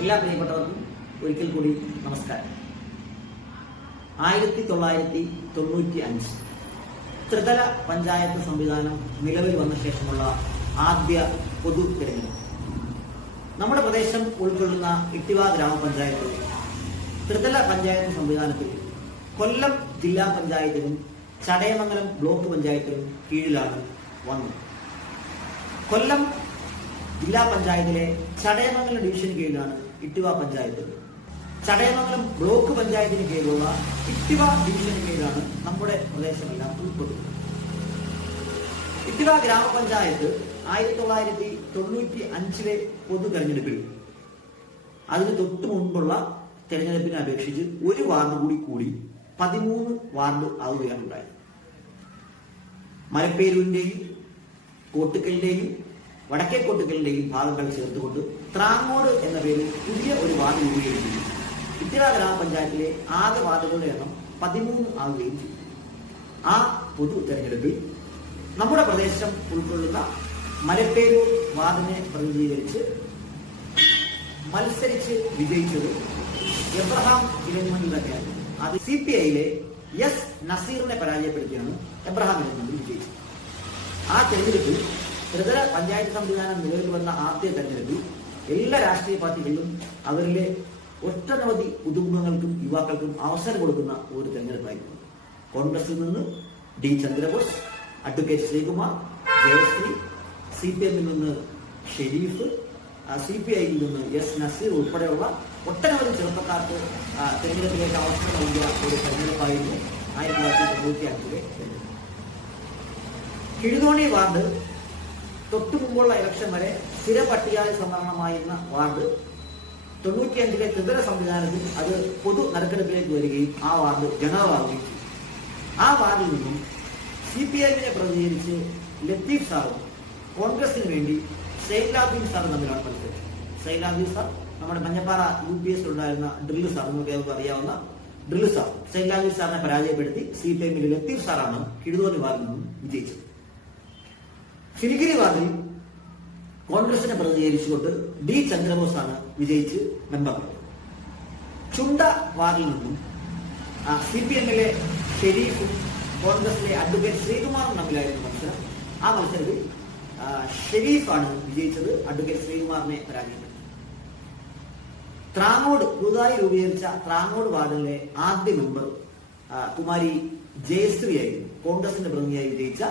എല്ലാ പ്രിയപ്പെട്ടവർക്കും ഒരിക്കൽ കൂടി നമസ്കാരം. ആയിരത്തി തൊള്ളായിരത്തി തൊണ്ണൂറ്റി അഞ്ച്. ത്രിതല പഞ്ചായത്ത് സംവിധാനം നിലവിൽ വന്ന ശേഷമുള്ള ആദ്യ പൊതു തിരഞ്ഞെടുപ്പ്. നമ്മുടെ പ്രദേശം ഉൾക്കൊള്ളുന്ന ഇട്ടിവ ഗ്രാമപഞ്ചായത്ത് ത്രിതല പഞ്ചായത്ത് സംവിധാനത്തിൽ കൊല്ലം ജില്ലാ പഞ്ചായത്തിനും ചടയമംഗലം ബ്ലോക്ക് പഞ്ചായത്തിനും കീഴിലാണ് വന്നത്. കൊല്ലം ജില്ലാ പഞ്ചായത്തിലെ ചടയമംഗലം ഡിവിഷന് കീഴിലാണ് ഇട്ടിവ പഞ്ചായത്ത് ചടയമംഗലം ബ്ലോക്ക് പഞ്ചായത്തിന് കീഴിലുള്ള ഇട്ടിവ ഡിവിഷന് കീഴിലാണ് നമ്മുടെ പ്രദേശമെല്ലാം ഉൾപ്പെടുന്നത് ഇട്ടിവ ഗ്രാമപഞ്ചായത്ത് ആയിരത്തി തൊള്ളായിരത്തി തൊണ്ണൂറ്റി അഞ്ചിലെ പൊതു തെരഞ്ഞെടുപ്പിൽ അതിന് തൊട്ട് മുൻപുള്ള തെരഞ്ഞെടുപ്പിനെ അപേക്ഷിച്ച് ഒരു വാർഡ് കൂടി കൂടി പതിമൂന്ന് വാർഡ് ആവുകയാണ് ഉണ്ടായത്. മലപ്പേരൂരിന്റെയും കോട്ടുക്കലിന്റെയും വടക്കേ കോട്ടുക്കലിന്റെയും ഭാഗങ്ങൾ ചേർത്തുകൊണ്ട് ത്രാങ്ങോട് എന്ന പേരിൽ പുതിയ ഒരു വാർഡ് രൂപീകരിക്കുകയും ഇത്തിര ഗ്രാമപഞ്ചായത്തിലെ ആകെ വാർഡുകളുടെ എണ്ണം പതിമൂന്ന് ആകുകയും ചെയ്തു. ആ പൊതു തെരഞ്ഞെടുപ്പിൽ നമ്മുടെ പ്രദേശം ഉൾക്കൊള്ളുന്ന മലപ്പേരൂർ വാർഡിനെ പ്രതിനിധീകരിച്ച് മത്സരിച്ച് വിജയിച്ചത് എബ്രഹാം ഇലഞ്ഞമണി തന്നെയാണ് അത് സി പി ഐയിലെ എസ് നസീറിനെ പരാജയപ്പെടുത്തിയാണ് എബ്രഹാം ഇലഞ്ഞമണി വിജയിച്ചത്. ആ തെരഞ്ഞെടുപ്പിൽ ത്രിതല പഞ്ചായത്ത് സംവിധാനം നിലവിൽ വന്ന ആദ്യ തെരഞ്ഞെടുപ്പിൽ എല്ലാ രാഷ്ട്രീയ പാർട്ടികളിലും അവരിലെ ഒട്ടനവധി കുടുംബങ്ങൾക്കും യുവാക്കൾക്കും അവസരം കൊടുക്കുന്ന ഒരു തെരഞ്ഞെടുപ്പായിരുന്നു. കോൺഗ്രസിൽ നിന്ന് D Chandrabose advocate Sreekumar Jayasree C P എമ്മിൽ നിന്ന് ഷെരീഫ് സി പി ഐയിൽ നിന്ന് എസ് നസീർ ഉൾപ്പെടെയുള്ള ഒട്ടനവധി ചെറുപ്പക്കാർക്ക് തെരഞ്ഞെടുപ്പിലേക്ക് അവസരം നൽകിയ ഒരു തെരഞ്ഞെടുപ്പായിരുന്നു ആയിരത്തി തൊള്ളായിരത്തി തൊണ്ണൂറ്റി അഞ്ചിലെ തെരഞ്ഞെടുപ്പ്. കിഴുതോണി വാർഡ് തൊട്ടു മുമ്പുള്ള ഇലക്ഷൻ വരെ സ്ഥിര പട്ടികജാതി സംവരണമായിരുന്ന വാർഡ്. തൊണ്ണൂറ്റിയഞ്ചിലെ ത്രിതല സംവിധാനത്തിൽ അത് പൊതു നറുക്കെടുപ്പിലേക്ക് വരികയും ആ വാർഡ് ജനറലാവുകയും ചെയ്തു. ആ വാർഡിൽ നിന്നും സി പി ഐമിനെ പ്രതിനിധീകരിച്ച് ലത്തീഫ് സാറും കോൺഗ്രസിന് വേണ്ടി സൈലാബീൻ സാറും തമ്മിലാണ് മത്സരിച്ചത് സൈലാബീൻ സാർ നമ്മുടെ മഞ്ഞപ്പാറ യു പി എസ് ഉണ്ടായിരുന്ന ഡ്രില്ല് സാർ നമുക്ക് ഏതൊക്കെ അറിയാവുന്ന ഡ്രില്ല് സാർ. സൈലാബീൻ സാറിനെ പരാജയപ്പെടുത്തി സി പി എമ്മിൽ ലത്തീഫ് സാറാണ് കിഴുതോലി വാർഡിൽ നിന്നും വിജയിച്ചത്. വാർഡിൽ കോൺഗ്രസിനെ പ്രതിനിധീകരിച്ചുകൊണ്ട് ഡി ചന്ദ്രബോസാണ് വിജയിച്ച് മെമ്പറായത് ചുണ്ട വാർഡിൽ നിന്നും സി പി എമ്മിലെ ഷെരീഫും കോൺഗ്രസിലെ അഡ്വക്കേറ്റ് ശ്രീകുമാറും തമ്മിലായിരുന്നു മത്സരം. ആ മത്സരത്തിൽ ഷെരീഫാണ് വിജയിച്ചത് അഡ്വക്കേറ്റ് ശ്രീകുമാറിനെ പരാജയപ്പെടുത്തി. ത്രാങ്ങോട് പുതുതായി രൂപീകരിച്ച ത്രാങ്ങോട് വാർഡിലെ ആദ്യ മെമ്പർ കുമാരി ജയശ്രീ ആയിരുന്നു കോൺഗ്രസിന്റെ പ്രതിനിധിയായി വിജയിച്ച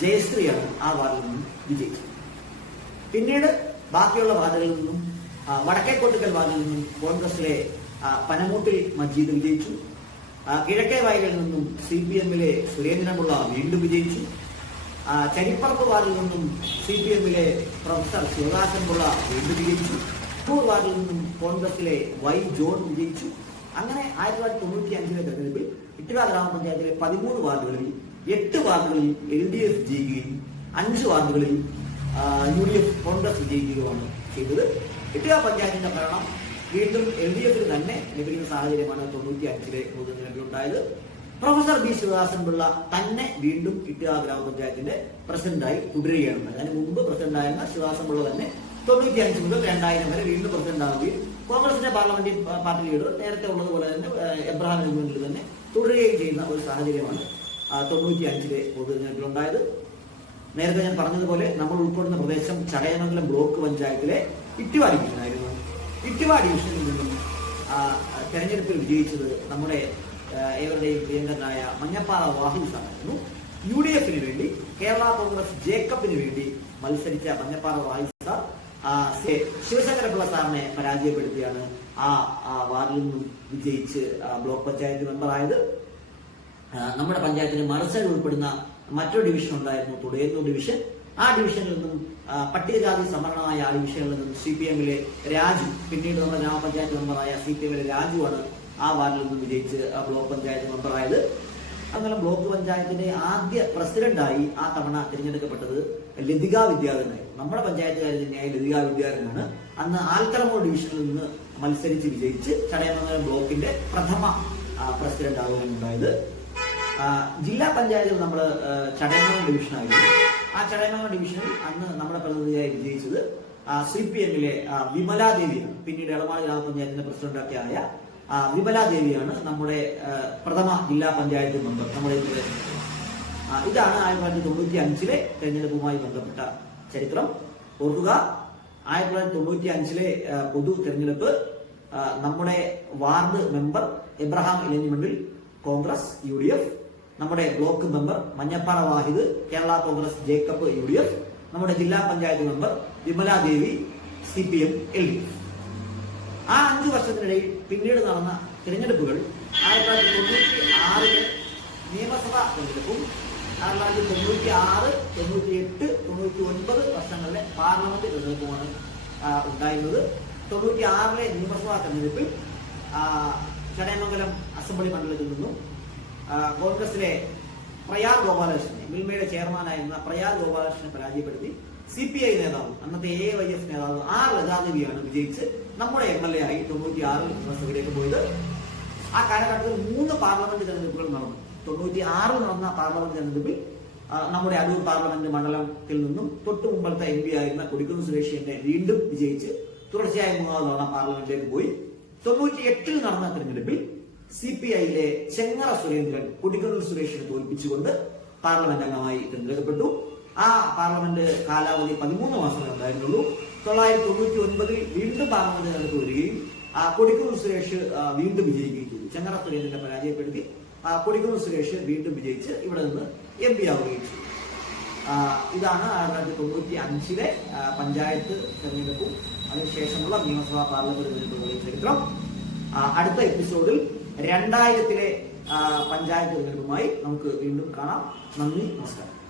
ജയശ്രീയാണ് ആ വാർഡിൽ നിന്നും വിജയിച്ചത്. പിന്നീട് ബാക്കിയുള്ള വാർഡുകളിൽ നിന്നും വടക്കേ വടക്കേക്കോട്ടുകൽ വാർഡിൽ നിന്നും കോൺഗ്രസിലെ പനമൂട്ടിൽ മജീദ് വിജയിച്ചു. കിഴക്കേ വയലിൽ നിന്നും സി പി എമ്മിലെ സുരേന്ദ്രമുള്ള വീണ്ടും വിജയിച്ചു. ചരിപ്പറപ്പ് വാർഡിൽ നിന്നും സി പി എമ്മിലെ പ്രൊഫസർ ശിവദാസൻപിള്ള വീണ്ടും വിജയിച്ചു. കണ്ണൂർ വാർഡിൽ നിന്നും കോൺഗ്രസിലെ വൈ ജോൺ വിജയിച്ചു. അങ്ങനെ ആയിരത്തി തൊള്ളായിരത്തി തൊണ്ണൂറ്റി അഞ്ചിലെ തെരഞ്ഞെടുപ്പിൽ ഇട്ടിവ ഗ്രാമപഞ്ചായത്തിലെ പതിമൂന്ന് വാർഡുകളിൽ എട്ട് വാർഡുകളിൽ എൽ ഡി എഫ് ജയിക്കുകയും അഞ്ച് വാർഡുകളിൽ യു ഡി എഫ് കോൺഗ്രസ് വിജയിക്കുകയുമാണ് ചെയ്തത്. എട്ടുകാ പഞ്ചായത്തിന്റെ ഭരണം വീണ്ടും എൽ ഡി എഫിൽ തന്നെ ലഭിക്കുന്ന സാഹചര്യമാണ് തൊണ്ണൂറ്റി അഞ്ചിലെ പൊതുതെരഞ്ഞെടുപ്പിലുണ്ടായത്. പ്രൊഫസർ ബി ശിവദാസൻ തന്നെ വീണ്ടും ഇട്ടിവ ഗ്രാമപഞ്ചായത്തിന്റെ പ്രസിഡന്റായി തുടരുകയാണ് അതിന് മുമ്പ് പ്രസിഡന്റായിരുന്ന ശിവദാസൻ പിള്ള തന്നെ തൊണ്ണൂറ്റി അഞ്ച് മുതൽ രണ്ടായിരം വരെ വീണ്ടും പ്രസിഡന്റ് ആവുകയും കോൺഗ്രസിന്റെ പാർലമെന്റ് പാർട്ടി ലീഡർ നേരത്തെ ഉള്ളതുപോലെ തന്നെ എബ്രഹാം ഗവൺമെന്റിൽ തന്നെ തുടരുകയും ചെയ്യുന്ന ഒരു സാഹചര്യമാണ് തൊണ്ണൂറ്റി അഞ്ചിലെ പൊതുതെരഞ്ഞെടുപ്പിലുണ്ടായത് നേരത്തെ ഞാൻ പറഞ്ഞതുപോലെ നമ്മൾ ഉൾപ്പെടുന്ന പ്രദേശം ചടയമംഗലം ബ്ലോക്ക് പഞ്ചായത്തിലെ ഇറ്റുവ ഡിവിഷനായിരുന്നു. ഇറ്റുവ ഡിവിഷനിൽ നിന്നും തെരഞ്ഞെടുപ്പിൽ വിജയിച്ചത് നമ്മുടെ ഏവരുടെയും പ്രിയങ്കരനായ മഞ്ഞപ്പാറ വാഹൂസ് സാറായിരുന്നു. യു ഡി എഫിന് വേണ്ടി കേരള കോൺഗ്രസ് ജേക്കബിന് വേണ്ടി മത്സരിച്ച മഞ്ഞപ്പാറ വാഹൂസ് സാർ ശിവശങ്കരപിള്ള സാറിനെ പരാജയപ്പെടുത്തിയാണ് ആ വാർഡിൽ നിന്നും വിജയിച്ച് ബ്ലോക്ക് പഞ്ചായത്ത് മെമ്പറായത്. നമ്മുടെ പഞ്ചായത്തിന് മറസൽ ഉൾപ്പെടുന്ന മറ്റൊരു ഡിവിഷൻ ഉണ്ടായിരുന്നു തുടയുന്നു ഡിവിഷൻ ആ ഡിവിഷനിൽ നിന്നും പട്ടികജാതി സംവരണമായ ആ ഡിവിഷനിൽ നിന്നും സി പി എമ്മിലെ രാജു പിന്നീട് നമ്മുടെ ഗ്രാമപഞ്ചായത്ത് മെമ്പറായ സി പി എമ്മിലെ രാജുവാണ് ആ വാർഡിൽ നിന്നും വിജയിച്ച് ബ്ലോക്ക് പഞ്ചായത്ത് മെമ്പറായത് അങ്ങനെ ബ്ലോക്ക് പഞ്ചായത്തിന്റെ ആദ്യ പ്രസിഡന്റായി ആ തവണ തിരഞ്ഞെടുക്കപ്പെട്ടത് ലതിക വിദ്യാധരനായി നമ്മുടെ പഞ്ചായത്തുകാരി തന്നെയായി ലതിക വിദ്യാധരനാണ് അന്ന് ആൽത്തറമോ ഡിവിഷനിൽ നിന്ന് മത്സരിച്ച് വിജയിച്ച് ചടയമംഗലം ബ്ലോക്കിന്റെ പ്രഥമ പ്രസിഡന്റ് ആകുകയുണ്ടായത് ജില്ലാ പഞ്ചായത്തിൽ നമ്മൾ ചടയമംഗലം ഡിവിഷനായിരുന്നു ആ ചടയമംഗലം ഡിവിഷനിൽ അന്ന് നമ്മുടെ പ്രതിനിധിയായി വിജയിച്ചത് സി പി എമ്മിലെ വിമലാ ദേവിയാണ്. പിന്നീട് എളമാട് ഗ്രാമപഞ്ചായത്തിന്റെ പ്രസിഡന്റൊക്കെ ആയ ആ, വിമലാ ദേവിയാണ് നമ്മുടെ പ്രഥമ ജില്ലാ പഞ്ചായത്ത് മെമ്പർ. നമ്മുടെ ഇതാണ് ആയിരത്തി തൊള്ളായിരത്തി തൊണ്ണൂറ്റി അഞ്ചിലെ തെരഞ്ഞെടുപ്പുമായി ബന്ധപ്പെട്ട ചരിത്രം. ഓർക്കുക ആയിരത്തി തൊള്ളായിരത്തി തൊണ്ണൂറ്റി അഞ്ചിലെ പൊതു തെരഞ്ഞെടുപ്പ് നമ്മുടെ ward member Abraham Elanjimannil Congress U D F നമ്മുടെ block member Manjappara Vahid Kerala Congress Jacob U D F നമ്മുടെ ജില്ലാ panchayat member Vimala Devi C P M L D F ആ അഞ്ചു വർഷത്തിനിടയിൽ പിന്നീട് നടന്ന തിരഞ്ഞെടുപ്പുകൾ ആയിരത്തി തൊള്ളായിരത്തി തൊണ്ണൂറ്റി ആറിലെ നിയമസഭാ തെരഞ്ഞെടുപ്പും ആയിരത്തി തൊള്ളായിരത്തി തൊണ്ണൂറ്റി ആറ് തൊണ്ണൂറ്റി എട്ട് തൊണ്ണൂറ്റി ഒൻപത് വർഷങ്ങളിലെ പാർലമെന്റ് തെരഞ്ഞെടുപ്പുമാണ് ഉണ്ടായിരുന്നത്. തൊണ്ണൂറ്റി ആറിലെ നിയമസഭാ തെരഞ്ഞെടുപ്പിൽ ചടയമംഗലം അസംബ്ലി മണ്ഡലത്തിൽ നിന്നും കോൺഗ്രസിലെ പ്രയാർ ഗോപാലകൃഷ്ണനെ മിൽമയുടെ ചെയർമാനായിരുന്ന പ്രയാർ ഗോപാലകൃഷ്ണനെ പരാജയപ്പെടുത്തി സി പി ഐ നേതാവ് അന്നത്തെ എ വൈ എഫ് നേതാവ് ആർ ലതാദേവിയാണ് വിജയിച്ച് നമ്മുടെ എം എൽ എ ആയി തൊണ്ണൂറ്റി ആറിൽ നിയമസഭയിലേക്ക് പോയത്. ആ കാലഘട്ടത്തിൽ മൂന്ന് പാർലമെന്റ് തെരഞ്ഞെടുപ്പുകൾ നടന്നു. തൊണ്ണൂറ്റി ആറിൽ നടന്ന പാർലമെന്റ് തെരഞ്ഞെടുപ്പിൽ നമ്മുടെ അടൂർ പാർലമെന്റ് മണ്ഡലത്തിൽ നിന്നും തൊട്ടു മുമ്പത്തെ എം പി ആയിരുന്ന കൊടിക്കുന്ന് സുരേഷ് വീണ്ടും വിജയിച്ച് തുടർച്ചയായ മൂന്നാമത് തവണ പാർലമെന്റിലേക്ക് പോയി. തൊണ്ണൂറ്റി എട്ടിൽ നടന്ന തെരഞ്ഞെടുപ്പിൽ സി പി ഐയിലെ ചെങ്ങറ സുരേന്ദ്രൻ കൊടിക്കുന്നിൽ സുരേഷിനെ തോൽപ്പിച്ചുകൊണ്ട് പാർലമെന്റ് അംഗമായി തിരഞ്ഞെടുക്കപ്പെട്ടു. ആ പാർലമെന്റ് കാലാവധി പതിമൂന്ന് മാസമേ ഉണ്ടായിരുന്നുള്ളൂ. തൊള്ളായിരത്തി തൊണ്ണൂറ്റി ഒൻപതിൽ വീണ്ടും പാർലമെന്റ് തെരഞ്ഞെടുപ്പ് വരികയും ആ കൊടിക്കുന്നിൽ സുരേഷ് വീണ്ടും വിജയിക്കുകയും ചെയ്തു. ചെങ്ങറ സുരേന്ദ്രനെ പരാജയപ്പെടുത്തി ആ, കൊടിക്കുന്നിൽ സുരേഷ് വീണ്ടും വിജയിച്ച് ഇവിടെ നിന്ന് എം പി ആവുകയും ചെയ്തു. ഇതാണ് ആയിരത്തി തൊള്ളായിരത്തി തൊണ്ണൂറ്റി അഞ്ചിലെ പഞ്ചായത്ത് തെരഞ്ഞെടുപ്പും. അതിനുശേഷമുള്ള നിയമസഭാ പാർലമെന്റ് തെരഞ്ഞെടുപ്പുകളുടെ ചരിത്രം അടുത്ത എപ്പിസോഡിൽ രണ്ടായിരത്തിലെ പഞ്ചായത്ത് തെരഞ്ഞെടുപ്പുമായി നമുക്ക് വീണ്ടും കാണാം. നന്ദി നമസ്കാരം.